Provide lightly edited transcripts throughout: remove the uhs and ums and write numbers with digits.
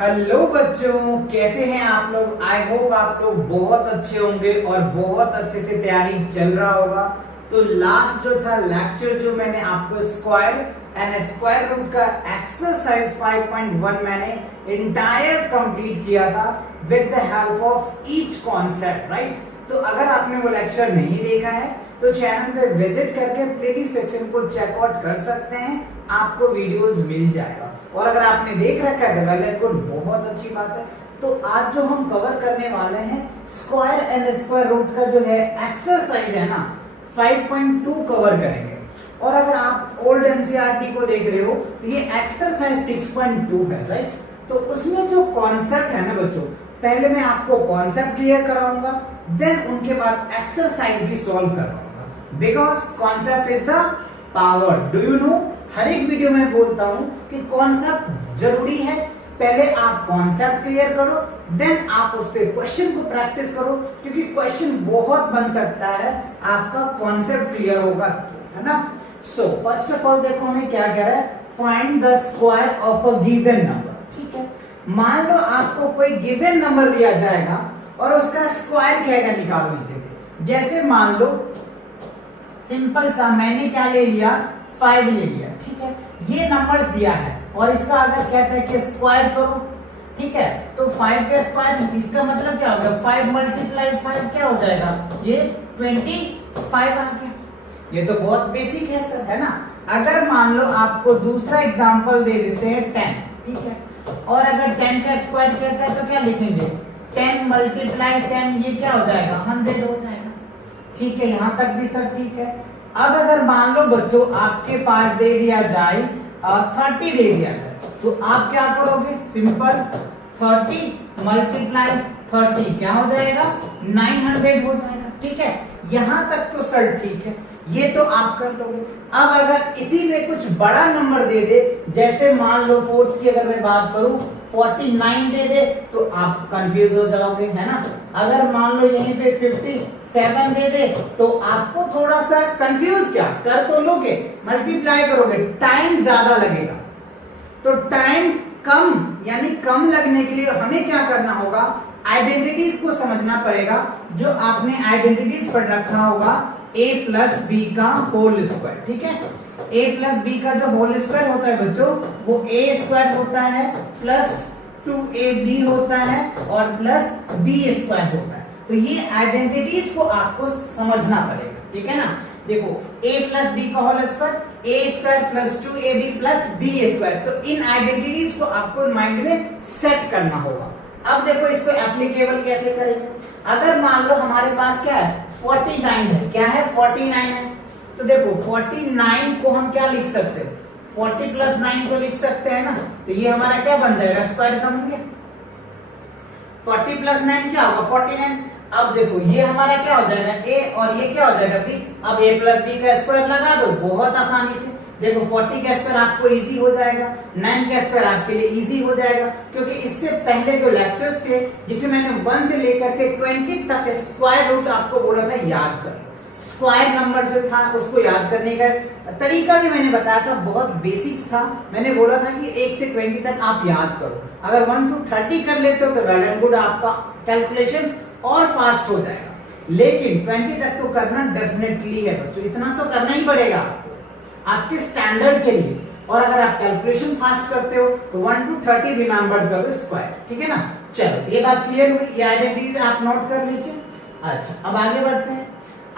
Hello बच्चों, कैसे हैं आप लोग। आई होप आप लोग बहुत अच्छे होंगे और बहुत अच्छे से तैयारी चल रहा होगा। तो लास्ट जो था लेक्चर जो मैंने आपको स्क्वायर एंड स्क्वायर रूट का एक्सरसाइज 5.1 मैंने इंटायर कंप्लीट किया था with the help of each concept, right. तो अगर आपने वो लेक्चर नहीं देखा है तो चैनल पे विजिट करके प्लेलिस्ट सेक्शन को चेकआउट कर सकते हैं, आपको वीडियोस मिल जाएगा। और अगर आपने देख रखा है तो वेल एंड गुड, बहुत अच्छी बात है। तो आज जो हम कवर करने वाले हैं स्क्वायर एंड स्क्वायर रूट का जो है एक्सरसाइज है ना 5.2 कवर करेंगे। और अगर आप ओल्ड एनसीईआरटी को देख रहे हो तो ये एक्सरसाइज 6.2 है, राइट। तो उसमें जो कॉन्सेप्ट है ना बच्चों, पहले मैं आपको कॉन्सेप्ट क्लियर कराऊंगा, देन उनके बाद एक्सरसाइज भी सॉल्व करवाऊंगा, because concept is the power. Do you know, हर एक वीडियो में बोलता हूं कि कॉन्सेप्ट जरूरी है। पहले आप कॉन्सेप्ट क्लियर करो, देन आप उस पे क्वेश्चन को प्रैक्टिस करो, क्योंकि क्वेश्चन बहुत बन सकता है आपका कॉन्सेप्ट क्लियर होगा तो, है ना। सो फर्स्ट ऑफ ऑल देखो हमें क्या कह रहा है, find the square of a given number. ठीक है, मान लो आपको कोई गिवन नंबर दिया जाएगा और उसका स्क्वायर कहेगा निकालने के लिए। जैसे मान लो सिंपल सा मैंने क्या ले लिया, 5 ले लिया। ठीक है, ये नंबर्स दिया है और इसका अगर कहता है कि स्क्वायर करो, ठीक है, तो 5 का स्क्वायर, इसका मतलब क्या होगा, 5 मल्टीप्लाई 5 क्या हो जाएगा, ये 25 आ गया। ये तो बहुत बेसिक है सर, है ना। अगर मान लो आपको दूसरा एग्जांपल दे देते हैं 10, ठीक है, और अगर 10 का स्क्वायर कहता है तो क्या लिखेंगे, 10 मल्टीप्लाई 10, ये क्या हो जाएगा, 100 हो जाएगा। ठीक है, यहां तक भी सब ठीक है। अब अगर मान लो बच्चों आपके पास दे दिया जाए 30 दे दिया जाए, तो आप क्या करोगे, सिंपल 30 मल्टीप्लाई 30 क्या हो जाएगा, 900 हो जाएगा। ठीक है, यहां तक तो सर ठीक है, ये तो आप कर लोगे। अब अगर इसी में कुछ बड़ा नंबर दे दे, जैसे मान लो 4 की अगर मैं बात करूं 49 दे दे, तो आप कंफ्यूज हो जाओगे, है ना। अगर मान लो यहीं पे 57 दे दे तो आपको थोड़ा सा कंफ्यूज क्या कर तो लोगे, मल्टीप्लाई करोगे, टाइम ज्यादा लगेगा। तो टाइम कम यानी कम लगने के लिए हमें क्या करना होगा, आइडेंटिटीज को समझना पड़ेगा। जो आपने आइडेंटिटीज पढ़ रखा होगा, a प्लस बी का होल स्क्वायर। ठीक है, a प्लस बी का जो होल स्क्वायर होता है बच्चों, वो a स्क्वायर होता है प्लस 2ab होता है और प्लस b स्क्वायर होता है। तो ये आइडेंटिटीज को आपको समझना पड़ेगा, ठीक है ना। देखो a प्लस बी का whole square, a square plus 2ab plus b square, तो इन आइडेंटिटीज को आपको माइंड में सेट करना होगा। अब देखो इसको एप्लीकेबल कैसे करेंगे। अगर मान लो हमारे पास क्या है, 49 है, क्या है 49 है, तो देखो 49 को हम क्या लिख सकते हैं, 40 प्लस 9 को लिख सकते हैं ना। तो ये हमारा क्या बन जाएगा, स्क्वायर का बन गया। 40 प्लस 9 क्या होगा, 49। अब देखो ये हमारा क्या हो जाएगा, a और ये क्या हो जाएगा b। अब a प्लस b का स्क्वायर लगा दो बहुत आसानी से। देखो 40 का स्क्वायर आपको इजी हो जाएगा, 9 का स्क्वायर आपके लिए इजी हो जाएगा, क्योंकि इससे पहले जो लेक्चर्स थे जिसमें मैंने 1 से लेकर के 20 तक स्क्वायर रूट आपको बोला था याद कर। स्क्वायर नंबर जो था उसको याद करने का तरीका भी मैंने बताया था, बहुत बेसिक्स था। मैंने बोला था कि 1 से 20 तक आप याद करो। अगर 1 to 30 कर लेते हो तो वेल एंड गुड, आपका कैलकुलेशन और फास्ट हो जाएगा। लेकिन 20 तक तो करना डेफिनेटली है बच्चों, इतना तो करना ही पड़ेगा आपको आपके स्टैंडर्ड के लिए। और अगर आप कैलकुलेशन फास्ट करते हो तो 1 to 30 रिमेंबर करो स्क्वायर, ठीक है ना। चलो तो ये बात क्लियर हुई, ये आइडेंटिटीज आप नोट कर लीजिए। अच्छा अब आगे बढ़ते हैं।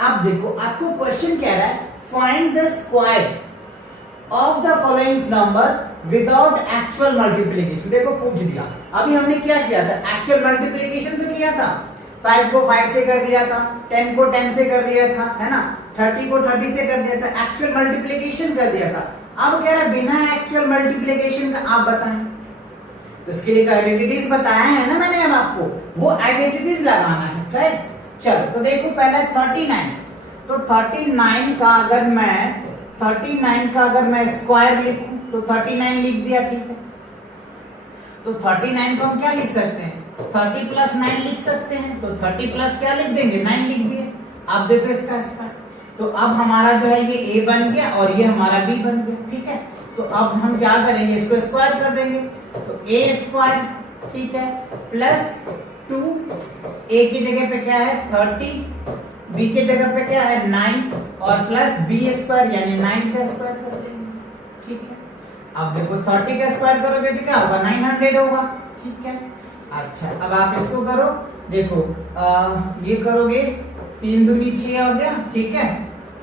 अब देखो आपको क्वेश्चन कह रहा है, find the square of the following number without actual multiplication. देखो पूछ दिया, अभी हमने क्या किया था, एक्चुअल मल्टीप्लिकेशन तो किया था, 5 को 5 से कर दिया था, 10 को 10 से कर दिया था, है ना, 30 को 30 से कर दिया था, एक्चुअल मल्टीप्लिकेशन कर दिया था। अब कह रहा है बिना एक्चुअल मल्टीप्लिकेशन का आप बताएं। तो इसके लिए तो आइडेंटिटीज बताया है ना मैंने, अब आपको वो आइडेंटिटीज लगाना है, राइट। चलो तो देखो पहले 39, तो 39 का अगर मैं स्क्वायर लिखूं तो 39 लिख दिया, ठीक है। तो 39 को हम क्या लिख सकते हैं, 30 प्लस 9 लिख सकते हैं, तो 30 प्लस क्या लिख देंगे, 9 लिख दिए। अब देखो इसका स्क्वायर, तो अब हमारा जो है ये a बन गया और ये हमारा b बन गया, ठीक है। तो अब हम क्या करेंगे, इसको स्क्वायर कर देंगे। तो a स्क्वायर ठीक है, प्लस 2, ए की जगह पे क्या है 30, बी की जगह पे क्या है 9 और प्लस बी स्क्वायर यानी 9 का स्क्वायर कर देंगे, ठीक है। अब देखो 30 का स्क्वायर करोगे तो क्या होगा 900 होगा, ठीक है। अच्छा अब आप इसको करो, देखो ये करोगे 3 दूनी 6 हो गया, ठीक है,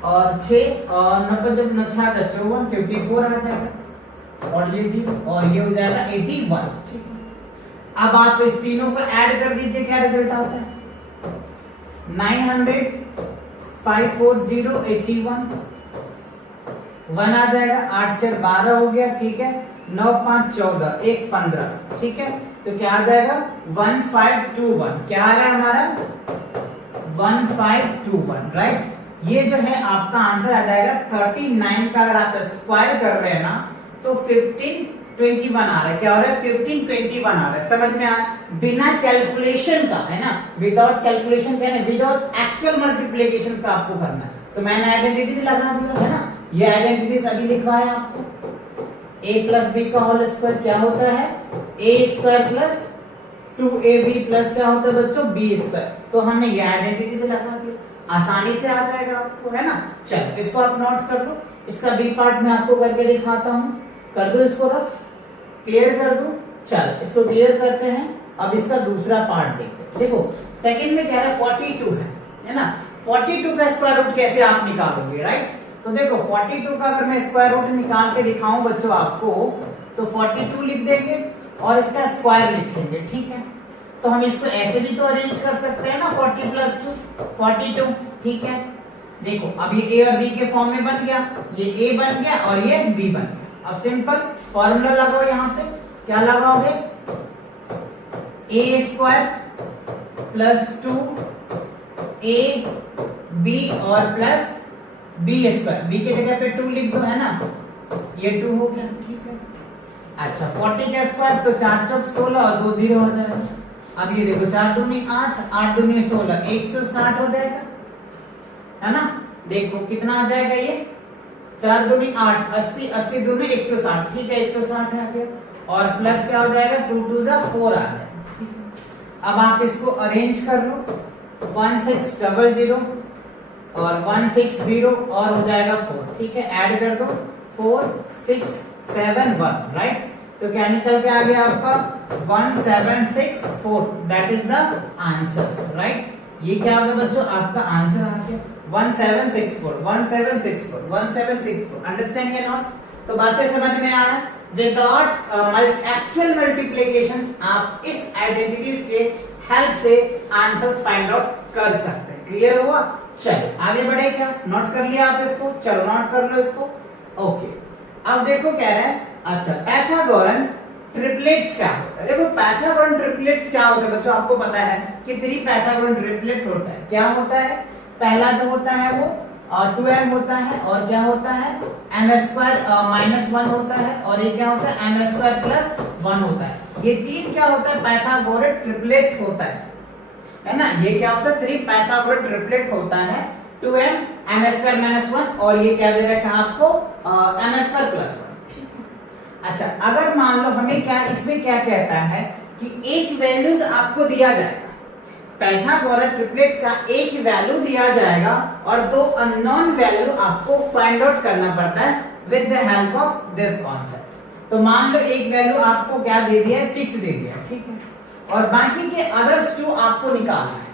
और 6 और 9 जब 9 6 54 54 आ जाएगा और लीजिए और ये हो जाएगा 81, ठीक है। अब आप इस तीनों को ऐड कर दीजिए, क्या रिजल्ट आता है 900 540 81 1 आ जाएगा, 8 4 12 हो गया, ठीक है, 9 5 14 1 15, ठीक है। तो क्या आ जाएगा 1521, क्या आ रहा है हमारा 1521, राइट। ये जो है आपका आंसर आ जाएगा 39 का अगर आप स्क्वायर कर रहे हैं ना तो 1521 आ रहा है, क्या हो रहा है 1521 आ रहा है, समझ में आया, बिना कैलकुलेशन का, है ना, विदाउट कैलकुलेशन क्या है, विदाउट एक्चुअल मल्टीप्लिकेशन का आपको करना है। तो मैंने आइडेंटिटीज लगा दिया है ना, ये आइडेंटिटीज अभी लिखवाया आपको, a प्लस बी का होल स्क्वायर क्या होता है a square plus 2ab plus क्या होता है बच्चों b स्क्वायर, तो हमने ये आइडेंटिटीज लगा दी, आसानी से आ जाएगा आपको, है ना। चलो इसको आप नोट कर लो, इसका बी पार्ट मैं आपको करके दिखाता हूँ, कर दो इसको रफ, क्लियर कर दो। चलो इसको क्लियर करते हैं, अब इसका दूसरा पार्ट देखते हैं। देखो सेकंड में कह रहा है 42 है ना, 42 का स्क्वायर रूट कैसे आप निकालोगे, राइट। तो देखो 42 का अगर मैं स्क्वायर रूट निकाल के दिखाऊं बच्चों आपको, तो 42 लिख देंगे और इसका स्क्वायर लिखेंगे, ठीक है। तो हम इसको ऐसे भी तो अरेंज कर सकते हैं ना, 40 प्लस 2 42, ठीक है। देखो अब ये a और b के फॉर्म में बन गया, ये a बन गया और ये b बन गया। अब सिंपल फॉर्मूला लगाओ, यहाँ पे क्या लगाओगे a square plus 2 a b और प्लस b स्क्वायर, b की जगह पे 2 लिख दो, है ना, ये 2 हो गया, ठीक है। अच्छा 40 का स्क्वायर तो 4 चौक 16 और 2 0 हो जाएगा। अब ये देखो 4 दूनी 8 8 दूनी 16 160 हो जाएगा, है ना। देखो कितना आ जाएगा ये 4 दूनी 8 80 80 दूनी 160, ठीक है 160 आ गया और प्लस क्या हो जाएगा 2 2 जा 4 आ जाएगा, ठीक है। अब आप इसको अरेंज कर लो, 1600 और 160 और हो जाएगा 4, ठीक है, ऐड कर दो 4 6 7 1, राइट। तो क्या निकल के आ गया आपका 1764, that is the answer, right. ये क्या होगा बच्चों आपका आंसर आ गया 1764 1764 1764, अंडरस्टैंड या नॉट। तो बातें समझ में आ रहा है, विदाउट एक्चुअल मल्टीप्लिकेशंस आप इस आइडेंटिटीज के हेल्प से आंसर्स फाइंड आउट कर सकते हैं, क्लियर हुआ। चलो आगे बढ़े, क्या नोट कर लिया आप इसको, चलो नोट कर लो इसको, ओके। अब देखो कह रहे हैं, अच्छा पाइथागोरन ट्रिपलेट्स क्या होता है। देखो पाइथागोरन ट्रिपलेट्स क्या होता है बच्चों, आपको पता है कि 3 पाइथागोरन ट्रिपलेट होता है, क्या होता है, पहला जो होता है वो 2m होता है और क्या होता है m² - 1 होता है और ये क्या होता है m² + 1 होता है। ये 3 क्या होता है पाइथागोरन ट्रिपलेट होता है ना। ये क्या होता है 3 पाइथागोरन ट्रिपलेट होता है, 2m m² - 1 और ये क्या दे रखा है आपको m² + 1। अच्छा अगर मान लो हमें क्या इसमें क्या कहता है कि एक वैल्यूज आपको दिया जाएगा, पाइथागोरन ट्रिपलेट का एक वैल्यू दिया जाएगा और 2 अननोन वैल्यू आपको फाइंड आउट करना पड़ता है with the help of this concept. तो मान लो एक वैल्यू आपको क्या दे दिया है 6 दे दिया है, ठीक है, और बाकी के अदर्स 2 आपको निकालना है।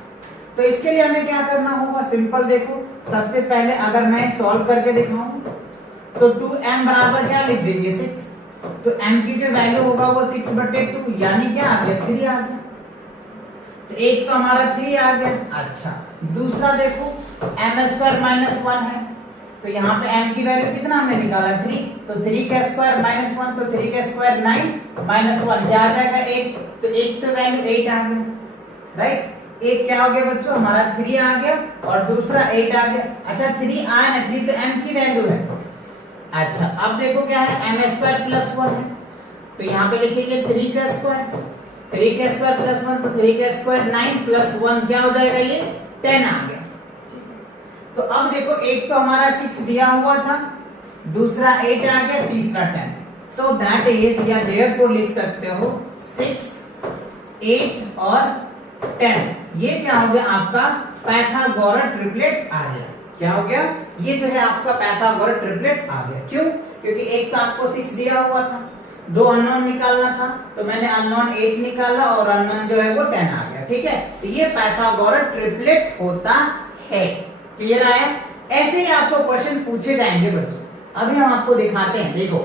तो इसके लिए हमें क्या करना होगा, सिंपल देखो, सबसे पहले अगर मैं सॉल्व करके दिखाऊं तो 2m बराबर क्या लिख देंगे 6, तो m की जो वैल्यू होगा वो 6/2 यानी क्या आ गया 3 आ गया, तो एक तो हमारा 3 आ गया। अच्छा दूसरा देखो m² - 1 है, तो यहाँ पे m की वैल्यू कितना हमने निकाला 3, तो 3 का स्क्वायर - 1 तो 3 का स्क्वायर 9 - 1 क्या आ जाएगा 8, तो एक तो वैल्यू 8 आ गया, राइट। एक क्या हो गया बच्चों हमारा 3 आ गया और दूसरा 8 आ गया। अच्छा 3 आया ना, 3 तो m की वैल्यू है। अच्छा अब देखो क्या है m² + 1 है, तो यहाँ पे लिखेंगे 3 का स्क्वायर 3 का स्क्वायर + 1 तो 3 का स्क्वायर 9 + 1 क्या हो जाएगा ये 10 आ गया। तो अब देखो एक तो हमारा 6 दिया हुआ था, दूसरा 8 आ गया, तीसरा 10, तो दैट इज या देयरफॉर लिख सकते हो 6 8 और 10, ये क्या हो गया आपका पाइथागोरस ट्रिपलेट आ गया। क्या हो गया? ये जो है आपका पाइथागोरस ट्रिपलेट आ गया। क्यों? क्योंकि एक तो आपको 6 दिया हुआ था, 2 अननोन निकालना था, तो मैंने अननोन 8 निकाला और अननोन जो है वो 10 आ गया। ठीक है, तो ये पाइथागोरस ट्रिपलेट होता है। क्लियर आया? ऐसे ही आपको क्वेश्चन पूछे जाएंगे बच्चों। अभी हम आपको दिखाते हैं, देखो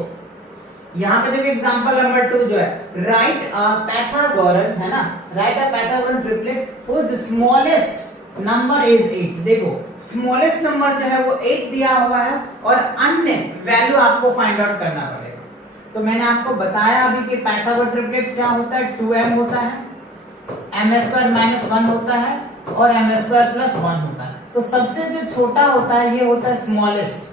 यहाँ पे देखो एग्जांपल नंबर 2 जो है, राइट अ पाइथागोरस, है ना, right a Pythagoras triplet whose smallest number is 8। देखो स्मॉलेस्ट नंबर जो है वो 8 दिया हुआ है और अन्य वैल्यू आपको फाइंड आउट करना पड़ेगा। तो मैंने आपको बताया अभी कि पाइथागोरस ट्रिपलेट क्या होता है, 2m होता है, m² - 1 होता है और m² + 1 होता है। तो सबसे जो छोटा होता है ये होता है स्मॉलेस्ट,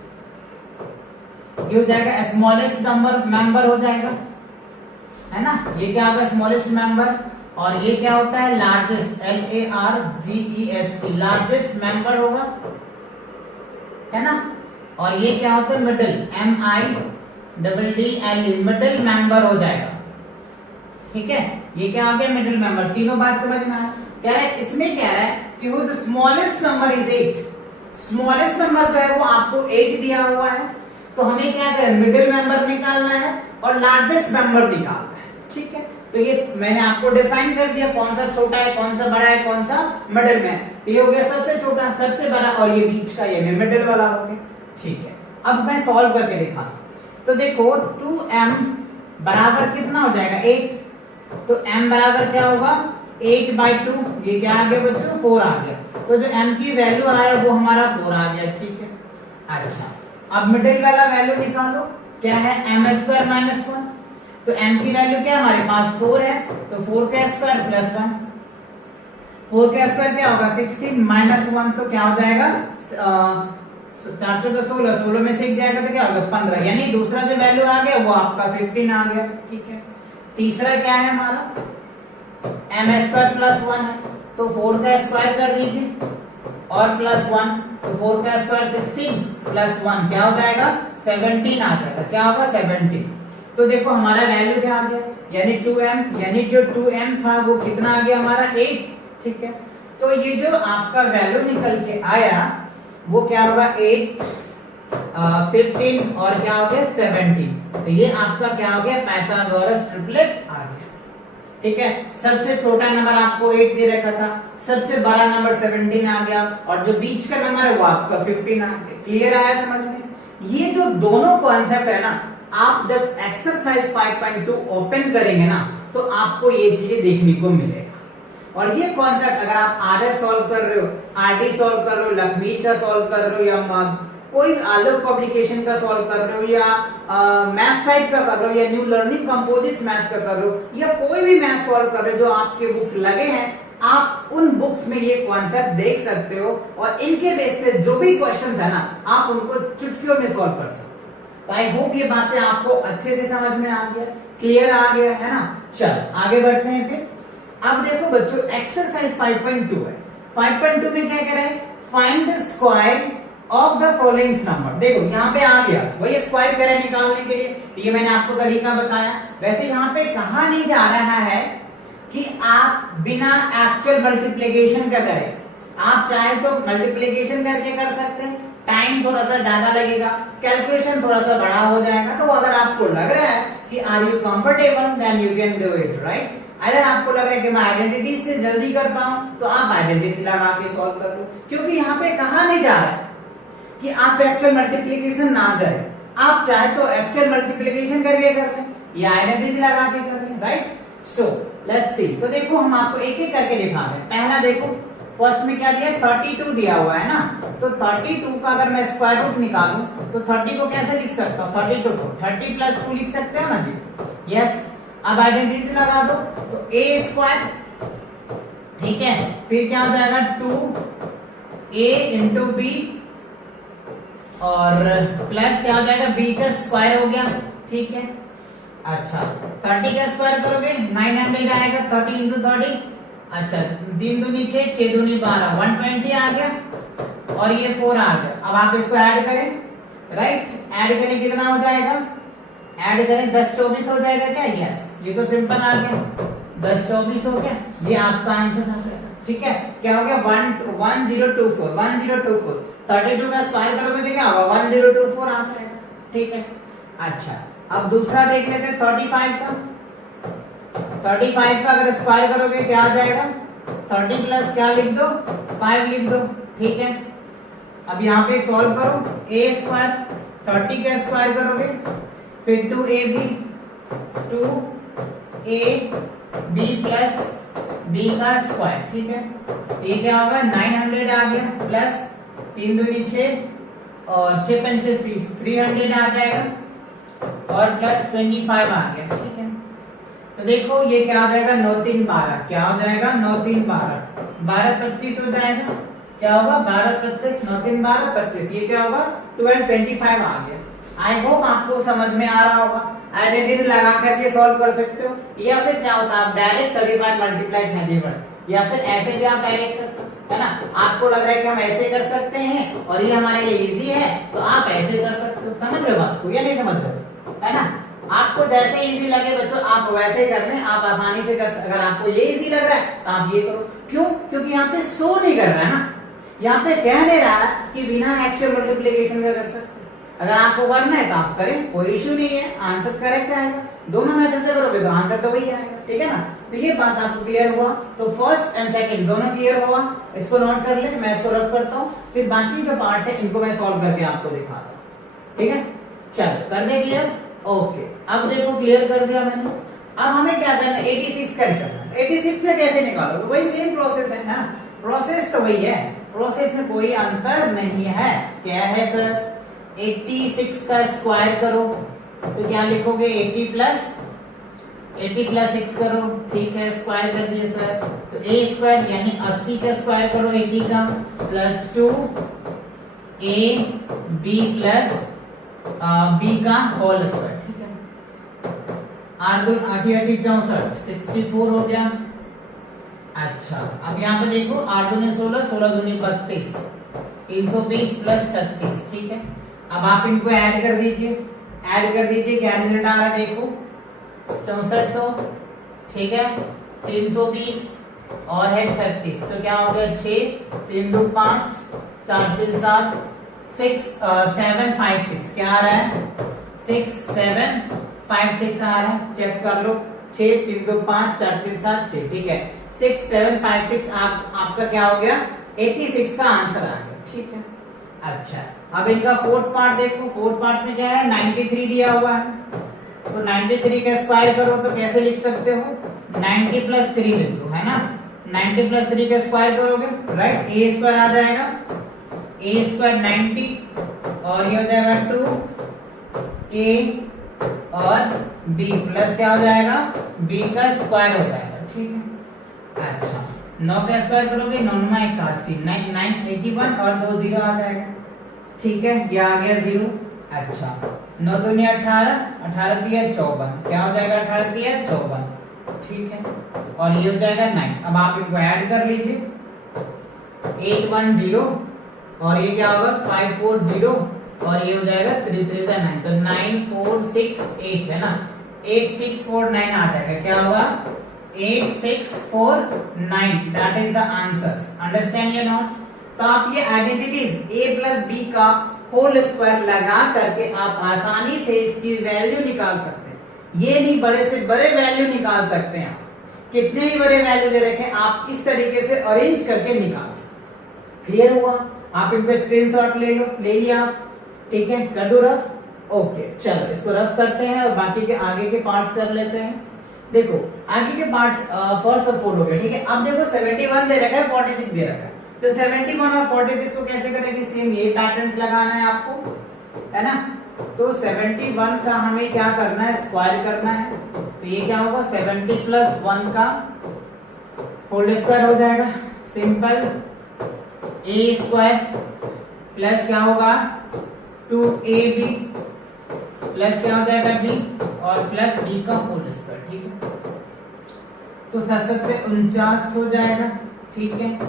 ये हो जाएगा स्मॉलेस्ट मेंबर हो जाएगा, है ना, ये क्या होगा स्मॉलेस्ट मेंबर। और ये क्या होता है लार्जेस्ट, LARGEST, लार्जेस्ट मेंबर होगा, है ना। और ये क्या होता है मिडिल, MIDDLE, मिडिल मेंबर हो जाएगा। ठीक है, ये क्या आ गया मिडिल मेंबर। तीनों बात समझ में आया? कह रहा है इसमें कह रहा है कि वो smallest number is 8। Smallest number जो है वो आपको 8 दिया हुआ है, तो हमें क्या करना है मिडिल मेंबर निकालना है और लार्जेस्ट मेंबर निकालना है। ठीक है, तो ये मैंने आपको डिफाइन कर दिया कौन सा छोटा है, कौन सा बड़ा है, कौन सा मिडिल में है। ये हो गया सबसे छोटा, सबसे बड़ा और ये बीच का ये मिडिल वाला हो गया। ठीक है, अब मैं सॉल्व करके दिखाता हूं। तो देखो 2m बराबर कितना हो जाएगा 8, तो m बराबर क्या होगा 8/2, ये क्या आ गया बच्चों 4 आ गया। तो जो m की वैल्यू आया वो हमारा 4 आ गया। ठीक है, अच्छा अब मिडिल वाला वैल्यू निकालो, क्या है m² - 1, तो m की वैल्यू क्या हमारे पास 4 है, तो 4 का स्क्वायर प्लस 1, 4 का स्क्वायर क्या होगा 16 माइनस 1, तो क्या हो जाएगा 4 का 16, 16 में से एक जाएगा तो क्या होगा 15, यानी दूसरा जो वैल्यू आ गया वो आपका 15 आ गया। ठीक है, तीसरा क्या है हमारा m² + 1 है, तो 4 का स्क्वायर कर दीजिए और प्लस 1, तो 4 का स्क्वायर 16 प्लस 1 क्या हो जाएगा 17 आ जाएगा। क्या होगा 17। तो देखो हमारा वैल्यू क्या आ गया, यानी 2m, यानी जो 2m था वो कितना आ गया हमारा 8। ठीक है, तो ये जो आपका वैल्यू निकल के आया वो क्या होगा 8, 15 और क्या हो गया 17। तो ये आपका क्या हो गया पाइथागोरस ट्रिपलेट आ गया। ठीक है, सबसे छोटा नंबर आपको 8 दे रखा था, सबसे बड़ा नंबर 17 आ गया और जो बीच का नंबर है वो आपका 15 आ गया। क्लियर आया समझ में? ये जो दोनों कॉन्सेप्ट है ना, आप जब एक्सरसाइज 5.2 ओपन करेंगे ना तो आपको ये चीजें देखने को मिलेगा। और ये कॉन्सेप्ट अगर आप RS सॉल्व कर रहे हो, RD सॉल्व कर रहे हो, लखमीर का सॉल्व कर रहे हो या कोई आलोक पब्लिकेशन का सॉल्व कर रहे हो या मैथ साइड का कर रहे हो या न्यू लर्निंग कंपोजिट्स मैथ्स का कर रहे हो या कोई भी मैथ सॉल्व कर रहे हो जो आपके बुक्स लगे हैं, आप उन बुक्स में ये कॉन्सेप्ट देख सकते हो और इनके बेस पे जो भी क्वेश्चंस है ना आप उनको चुटकियों में सॉल्व कर सकते हो। तो आई होप ये बातें आपको अच्छे से समझ में आ गया, क्लियर आ गया है ना। चल आगे बढ़ते हैं फिर। अब देखो बच्चों एक्सरसाइज 5.2 है, 5.2 में क्या कह रहा है find the square of the following number. देखो यहाँ पे आ गया वही स्क्वायर कह रहा है निकालने के लिए, तो ये मैंने आपको तरीका बताया। वैसे यहाँ पे कहा नहीं जा रहा है कि आप बिना एक्चुअल मल्टीप्लिकेशन का करें, आप चाहे तो मल्टीप्लिकेशन करके कर सकते हैं, टाइम थोड़ा सा ज्यादा लगेगा, कैलकुलेशन थोड़ा सा बड़ा हो जाएगा। तो अगर आपको लग रहा है कि are you comfortable then you can do it, right. अगर आपको लग रहा है कि मैं आइडेंटिटी से जल्दी कर पाऊं तो आप आइडेंटिटी लगा के सॉल्व कर लो, क्योंकि यहाँ पे कहा नहीं जा रहा है कि आप एक्चुअल मल्टीप्लिकेशन ना करें, आप चाहे तो एक्चुअल मल्टीप्लिकेशन करके कर लें या आइडेंटिटी लगा के कर लें, राइट। सो लेट्स सी, तो देखो हम आपको एक एक करके दिखाते हैं। पहला देखो फर्स्ट में क्या दिया 32 दिया हुआ है ना, तो 32 का अगर मैं स्क्वायर रूट निकालूं तो 30 को कैसे लिख सकता हूं 32 को 30 + 2 लिख सकते हो ना जी, यस। अब आइडेंटिटी लगा दो तो a², ठीक है, फिर क्या हो जाएगा 2a * b और प्लस क्या हो जाएगा b का स्क्वायर हो गया, ठीक है। अच्छा 30 का स्क्वायर करोगे 900 आएगा, 30 × 30, अच्छा 3 दूनी 6, 6 दूनी 12, 120 आ गया और ये 4 आ गया। अब आप इसको ऐड करें, राइट, ऐड करें कितना हो जाएगा, ऐड करें 10 24 हो जाएगा क्या, यस, ये तो सिंपल आ गया। 10 24 हो गया, ये आपका आंसर आ जाएगा। ठीक है, क्या हो गया 1024 1024 32 का स्क्वायर करोगे तो क्या होगा 1024 आ जाएगा। ठीक है, अच्छा अब दूसरा देख लेते हैं 35 का। 35 का अगर स्क्वायर करोगे क्या आ जाएगा 30 प्लस क्या लिख दो 5 लिख दो। ठीक है, अब यहाँ पे सॉल्व करो a स्क्वायर 30 का स्क्वायर करोगे फिर 2ab 2ab प्लस b का स्क्वायर। ठीक है, ये क्या होगा 900 आ गया प्लस 3 दूनी 6 और 6 पंचे 30 300 आ जाएगा और प्लस 25 आ गया। ठीक है, तो देखो ये क्या हो जाएगा 9 3 12 क्या हो जाएगा 9 3 12 12 25 हो जाएगा। क्या होगा 12 25 9 3 12 25 ये क्या होगा 12 25 आ गया। आई होप आपको समझ में आ रहा होगा। आइडेंटिटी लगा करके सॉल्व कर सकते हो या फिर चाहो तो आप डायरेक्ट 35 मल्टीप्लाई करने पड़े या फिर ऐसे भी आप डायरेक्ट कर सकते है ना। आपको लग रहा है कि हम ऐसे कर सकते हैं और ये हमारे लिए इजी है तो आप ऐसे कर सकते हो। समझ रहे हो बात को या नहीं समझ रहे हो, है ना। आपको जैसे इजी लगे बच्चों आप वैसे ही कर लें, आप आसानी से कर। अगर आपको ये इजी लग रहा है तो आप ये करो। क्यों? क्योंकि यहाँ पे शो नहीं कर रहा है ना, यहाँ पे कह नहीं रहा कि बिना एक्चुअल मल्टीप्लिकेशन का कर सकते। अगर आपको करना है तो आप करें, कोई इश्यू नहीं है, आंसर करेक्ट आएगा। दोनों मेथड से करोगे तो आंसर तो वही आएगा। ठीक है ना, तो ये बात आपको क्लियर हुआ। तो फर्स्ट एंड सेकंड दोनों क्लियर हुआ, इसको नोट कर ले, मैं इसको रफ करता हूँ, फिर बाकी जो पार्ट्स है इनको मैं सॉल्व करके आपको दिखाता हूँ। ठीक है, चलो कर दे क्लियर। ओके, अब देखो क्लियर कर दिया मैंने। अब हमें क्या करना है 86 कैलकुलेट करना है। 86 से कैसे निकालोगे? वही सेम प्रोसेस है ना, प्रोसेस तो वही है, प्रोसेस में कोई अंतर नहीं है। क्या है सर 86 का स्क्वायर करो तो क्या लिखोगे 80 प्लस 6 करो। ठीक है, स्क्वायर कर दिए सर, तो a स्क्वायर यानी 80 का स्क्वायर करो 80 का plus 2 a b plus b का होल स्क्वायर। ठीक है, 8 2 8 8 64 64 हो गया। अच्छा, अब यहाँ पे देखो 8 दूनी 16 16 दूनी 32 320 प्लस 36। ठीक है, अब आप इनको ऐड कर दीजिए, क्या रिजल्ट आ रहा है देखो 6400। ठीक है, 320 और है 36 तो क्या हो गया 6 3 2 5 4 3 7 6 7 5 6 क्या आ रहा है 6 7 5 6 आ रहा है। चेक कर लो 6 3 2 5 4 3 7 6। ठीक है, 6 7 5 6 आपका क्या हो गया 86 का आंसर आ गया। ठीक है, अच्छा अब इनका फोर्थ पार्ट देखो। फोर्थ पार्ट में क्या है 93 दिया हुआ है, तो 93 का स्क्वायर करो तो कैसे लिख सकते हो 90 प्लस 3 लिख दो, है ना। 90 प्लस 3 का स्क्वायर करोगे राइट, ए स्क्वायर आ जाएगा, ए स्क्वायर 90 और ये हो जाएगा 2a और b प्लस क्या हो जाएगा b का स्क्वायर हो जाएगा। ठीक है, अच्छा 9 का स्क्वायर करोगे 9 9 81 9 81 और 2 0 आ जाएगा। ठीक है, ये आ गया 0। अच्छा 9 दूनी 18 18 दिया 54 क्या हो जाएगा 18 दिया 54। ठीक है, और ये हो जाएगा 9। अब आप इनको ऐड कर लीजिए 810 और ये क्या होगा 540 और ये हो जाएगा 3 3 9 तो 9468 है ना, 8649 आ जाएगा। क्या होगा 8649 that is the answers. Understand या नॉट? तो आप ये आइडेंटिटीज a प्लस b का होल स्क्वायर लगा करके आप आसानी से इसकी वैल्यू निकाल सकते हैं। ये नहीं बड़े से बड़े वैल्यू निकाल सकते हैं, आप कितने भी बड़े वैल्यू दे रखे आप इस तरीके से अरेंज करके निकाल सकते। क्लियर हुआ? आप इनको स्क्रीनशॉट ले लो, ले लिया। ठीक है, कर दो रफ। ओके, चलो इसको रफ करते हैं और बाकी के आगे के पार्ट्स कर लेते हैं। देखो आगे के पार्ट्स फर्स्ट और फोर्थ हो गया। ठीक है, अब देखो 71 दे रखा है 46 दे रखा है, तो 71 और 46 को कैसे करेंगे? सेम ये पैटर्न्स लगाना है आपको, है ना। तो 71 का हमें क्या करना है स्क्वायर करना है, तो ये क्या होगा 70 प्लस 1 का होल स्क्वायर हो जाएगा। सिंपल a स्क्वायर प्लस क्या होगा 2ab प्लस क्या हो जाएगा b और प्लस b का होल स्क्वायर। ठीक है, तो 49 हो जाएगा। ठीक है,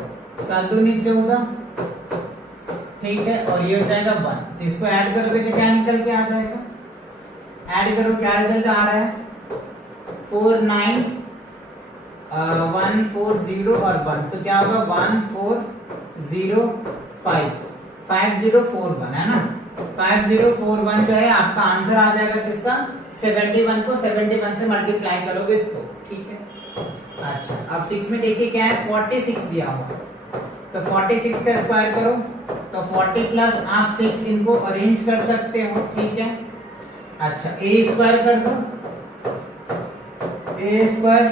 7 दूनी 14। ठीक है, और ये हो जाएगा 1। तो इसको ऐड करोगे तो क्या निकल के आ जाएगा? ऐड करो क्या रिजल्ट आ रहा है 49 140 और 1, तो क्या होगा 1405 5041 है ना। 5041 जो है आपका आंसर आ जाएगा किसका, 71 को 71 से मल्टीप्लाई करोगे तो, ठीक है। अच्छा अब 6 में देखिए क्या है, 46 दिया हुआ, तो 46 का स्क्वायर करो, तो 40 प्लस आप 6 इनको अरेंज कर सकते हो, ठीक है। अच्छा a स्क्वायर कर दो, a स्क्वायर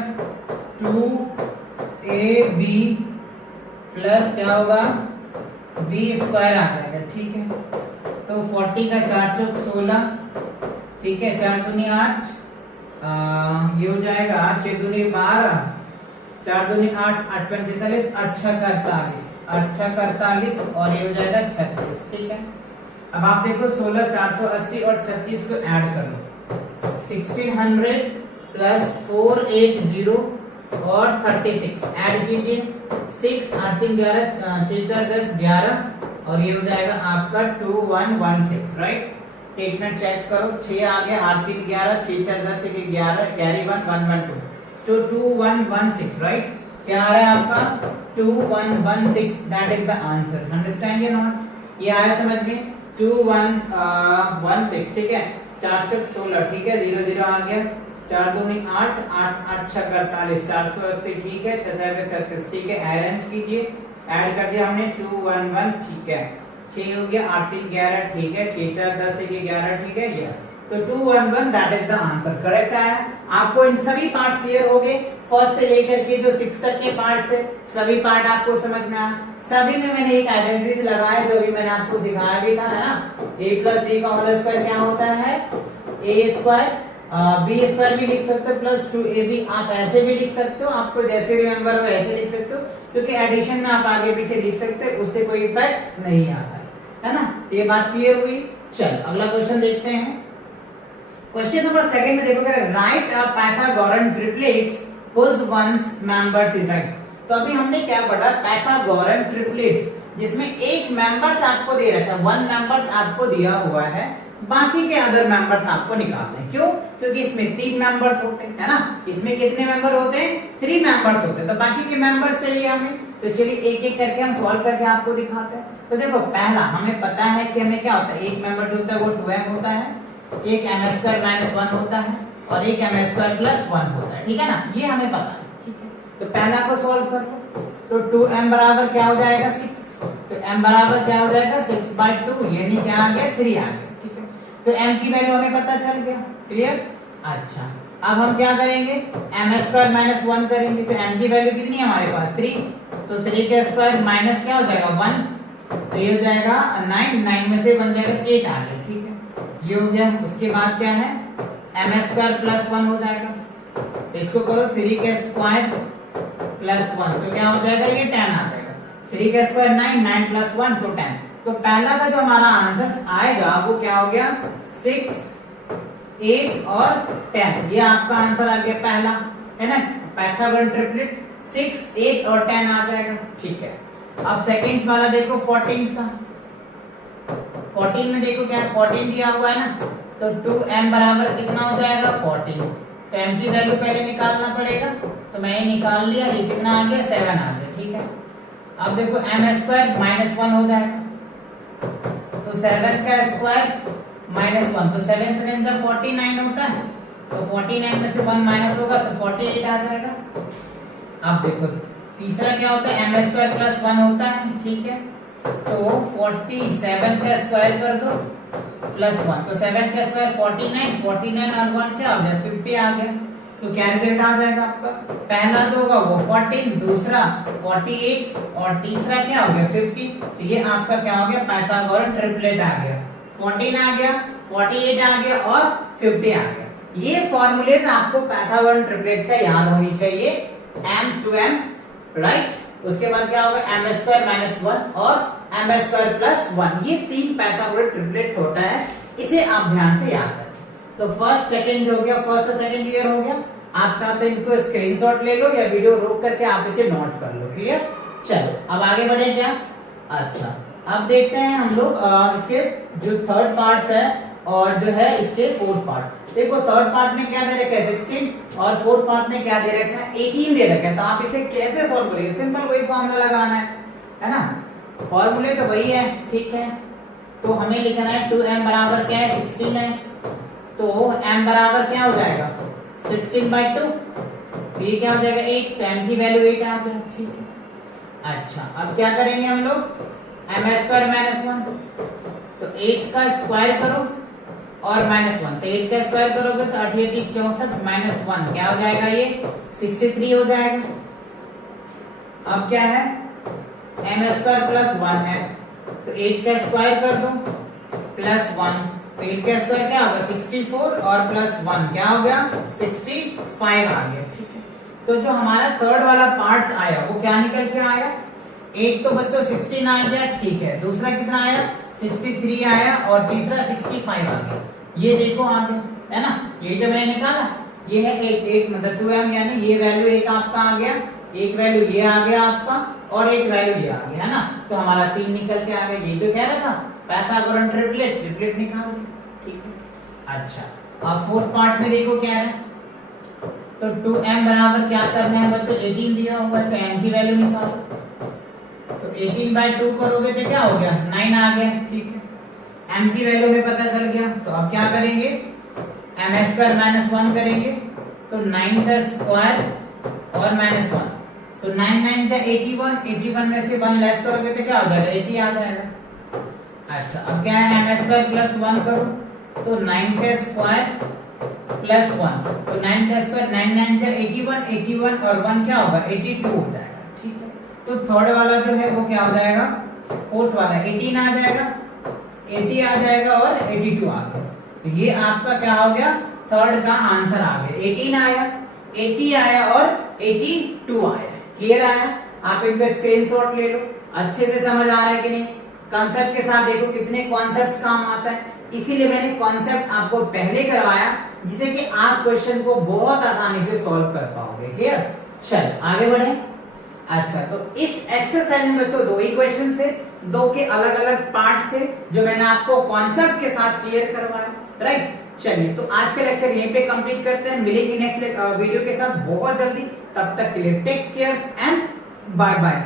2ab प्लस क्या होगा b स्क्वायर आ जाएगा, ठीक है। तो 40 का 4 चौक 16, ठीक है, 4 दूनी 8, ये हो जाएगा 6 दूनी 12, 4 दूनी 8, 8 पंच 45, 8 छक 48 और ये हो जाएगा 36, ठीक है। अब आप देखो 16, 480 और 36 को ऐड कर लो, 1600 प्लस 480 और 36 ऐड कीजिए, 6 8 3 11, 6 4 10 11 और ये हो जाएगा आपका 2116, राइट। एक मिनट चेक करो, 6 आ गया, 8 3 11, 6 4 10 11, कैरी 1 112, तो 2116, राइट। क्या आ रहा है आपका 2116, that is the answer, understand या नॉट, ये आया समझ में, 2116, ठीक है। 4 चौक 16, ठीक है, 0 0 आ गया, 4 दूनी 8, 8 8 छक 48, 480, ठीक है, 6 6 36, ठीक है, अरेंज कीजिए, ऐड कर दिया हमने 211, ठीक है, 6 हो गया, 8 3 11, ठीक है, 6 4 10 11, ठीक है, यस, तो 211 that is the answer, correct आया। आपको इन सभी पार्ट्स क्लियर हो गए, फर्स्ट से लेकर के जो 6 तक के पार्ट्स थे सभी पार्ट आपको समझ में आया। सभी में मैंने एक आइडेंटिटी लगाया जो भी मैंने आपको सिखाया भी था, है ना। a प्लस b का होल स्क्वायर क्या होता है, a स्क्वायर, b स्क्वायर भी लिख सकते हो प्लस 2ab, आप ऐसे भी लिख सकते हो, आपको जैसे रिमेंबर हो ऐसे लिख सकते हो, क्योंकि एडिशन में आप आगे पीछे लिख सकते हो, उससे कोई इफेक्ट नहीं आता है ना। ये बात क्लियर हुई। चल अगला क्वेश्चन देखते हैं। क्वेश्चन नंबर 2 में देखोगे, write a Pythagorean triplets whose one's members is right। तो अभी हमने क्या पढ़ा, पाइथागोरन ट्रिपलेट्स जिसमें एक मेंबर्स आपको दे रखा है, 1 मेंबर्स आपको दिया हुआ है, बाकी के अदर मेंबर्स आपको निकालने हैं। क्यों, क्योंकि इसमें 3 मेंबर्स होते हैं, है ना। इसमें कितने मेंबर होते हैं, 3 मेंबर्स होते हैं, तो बाकी के मेंबर्स चाहिए हमें। तो चलिए एक एक करके हम सॉल्व करके आपको दिखाते हैं। तो देखो पहला हमें पता है कि हमें क्या होता है, एक मेंबर जो होता है वो 2m होता है, एक m² - 1 होता है और एक m² + 1 होता है, ठीक है ना, ये हमें पता है, ठीक है। तो पहला को सॉल्व कर लो, तो 2m बराबर क्या हो जाएगा 6, तो m बराबर क्या हो जाएगा 6/2, यानी क्या आ गया 3 आ गया, ठीक है। तो m की वैल्यू हमें पता चल गया, क्लियर। अच्छा अब हम क्या करेंगे, m² - 1 करेंगे, तो m की वैल्यू कितनी है हमारे पास 3, तो 3 का स्क्वायर माइनस क्या हो जाएगा 1, तो ये हो जाएगा 9, 9 में से बन जाएगा 8 आ गया, ठीक है, ये हो गया। उसके बाद क्या है m² + 1 हो जाएगा, तो इसको करो 3 का स्क्वायर + 1, तो क्या हो जाएगा ये 10 आ जाएगा, 3 का स्क्वायर 9, 9 + 1 तो 10। तो पहला का जो हमारा आंसर आएगा वो क्या हो गया 6 8 और 10, ये आपका आंसर आ गया पहला, है ना, पाइथागोरन ट्रिपलेट 6 8 और 10 आ जाएगा, ठीक है। अब सेकंड्स वाला देखो 14 का, 14 में देखो क्या 14 दिया हुआ है ना, तो 2m बराबर कितना हो जाएगा 14, तो m की वैल्यू पहले निकालना पड़ेगा, तो मैं ये निकाल लिया, ये कितना आ गया 7 आ गया, ठीक है। अब देखो m² - 1 हो जाएगा, तो 7 का स्क्वायर -1, तो 7 7 जा 49 होता है, तो 49 में से 1 माइनस होगा तो 48 आ जाएगा। अब देखो तीसरा क्या होता है m² + 1 होता है, ठीक है, तो 47 का स्क्वायर कर दो +1, तो 7 का स्क्वायर 49, 49 और 1 क्या हो गया 50 आ गया। तो क्या रिजल्ट आ जाएगा आपका, पहला जो होगा वो 14, दूसरा 48 और तीसरा क्या हो गया 50, तो ये आपका क्या हो गया पाइथागोरन ट्रिपलेट आ गया, 14 आ गया, 48 आ गया और 50 आ गया। ये फॉर्मूलेज आपको पाइथागोरन ट्रिपलेट का याद होनी चाहिए, m to m, राइट। उसके बाद क्या होगा m² - 1 और m² + 1, ये 3 पाइथागोरन ट्रिपलेट होता है, इसे आप ध्यान से याद रखें। तो फर्स्ट सेकंड हो गया, फर्स्ट और सेकंड क्लियर हो गया। आप चाहते हैं इनको स्क्रीनशॉट ले लो या वीडियो रोक करके आप इसे नोट कर लो, क्लियर। चलो अब आगे बढ़े क्या, अच्छा अब देखते हैं हम लोग इसके जो थर्ड पार्ट्स है और जो है इसके फोर्थ पार्ट। देखो थर्ड पार्ट में क्या दे रखा है 16 और फोर्थ पार्ट में क्या दे रखा है 18 दे रखा है। तो आप इसे कैसे सॉल्व करेंगे? सिंपल वही फॉर्मूला लगाना है ना, फॉर्मूले तो वही है, ठीक है। तो हमें लिखना है 2m बराबर क्या है 16 है, तो m बराबर क्या हो जाएगा 16/2, तो ये क्या हो जाएगा 8, तो m की वैल्यू 8 आ गया, ठीक है। अच्छा अब क्या करेंगे हम लोग m² - 1, तो 8 का स्क्वायर करो और -1, तो 8 का स्क्वायर करोगे तो 8 × 64 -1 क्या हो जाएगा ये 63 हो जाएगा। अब क्या है m² + 1 है, तो 8 का स्क्वायर कर दो +1, तो 8 का स्क्वायर क्या होगा 64 और +1 क्या हो गया 65 आ गया, ठीक है। तो जो हमारा थर्ड वाला पार्ट्स आया वो क्या निकल के आया, एक तो बच्चों 16 आ गया, ठीक है, दूसरा कितना आया 63 आया और तीसरा 65 आ गया। ये देखो आ गया, है ना, ये तो मैंने निकाला, ये है 8 मतलब 2m, यानी ये वैल्यू एक आपका आ गया, एक वैल्यू ये आ गया आपका और एक वैल्यू ये आ गया, है ना। तो हमारा 3 निकल के आ गया। ये तो कह रहा था पाइथागोरन ट्रिपलेट निकाल, ठीक है। अच्छा अब फोर्थ पार्ट में देखो क्या है, तो 2m बराबर क्या करना है बच्चों 18 दिया हुआ है, तो m की वैल्यू निकालो, तो 18/2 करोगे तो क्या हो गया 9 आ गया, ठीक है। m की वैल्यू में पता चल गया, तो अब क्या करेंगे m² - 1 करेंगे, तो 9 का स्क्वायर और -1, तो 9 9 जा 81 में से 1 लेस करोगे तो क्या हो जाएगा 80 आ जाएगा। अच्छा अब क्या है m² + 1 करो, तो 9 का स्क्वायर +1, तो 9 का स्क्वायर 9 9 जा 81 और 1 क्या होगा 82 हो जाएगा, ठीक है। तो थर्ड वाला जो है वो क्या हो जाएगा, फोर्थ वाला 18 आ जाएगा, 80 आ जाएगा और 82 आ गया। तो ये आपका क्या हो गया थर्ड का आंसर आ गया, 18 आया, 80 आया और 82 आया। क्लियर आया? आप इनका स्क्रीनशॉट ले लो, अच्छे से समझ आ रहा है कि नहीं। कॉन्सेप्ट के साथ देखो कितने कॉन्सेप्ट्स काम आता है, इसीलिए मैंने कॉन्सेप्ट आपको पहले करवाया जिससे कि आप क्वेश्चन को बहुत आसानी से सॉल्व कर पाओगे। क्लियर? चल आगे बढ़े। अच्छा तो इस एक्सरसाइज में बच्चों 2 ही क्वेश्चन थे, 2 के अलग अलग पार्ट्स थे जो मैंने आपको कॉन्सेप्ट के साथ क्लियर करवाया, राइट। चलिए तो आज का लेक्चर यहीं पे कंप्लीट करते हैं, मिलेंगे नेक्स्ट वीडियो के साथ बहुत जल्दी, तब तक के लिए take care and bye bye.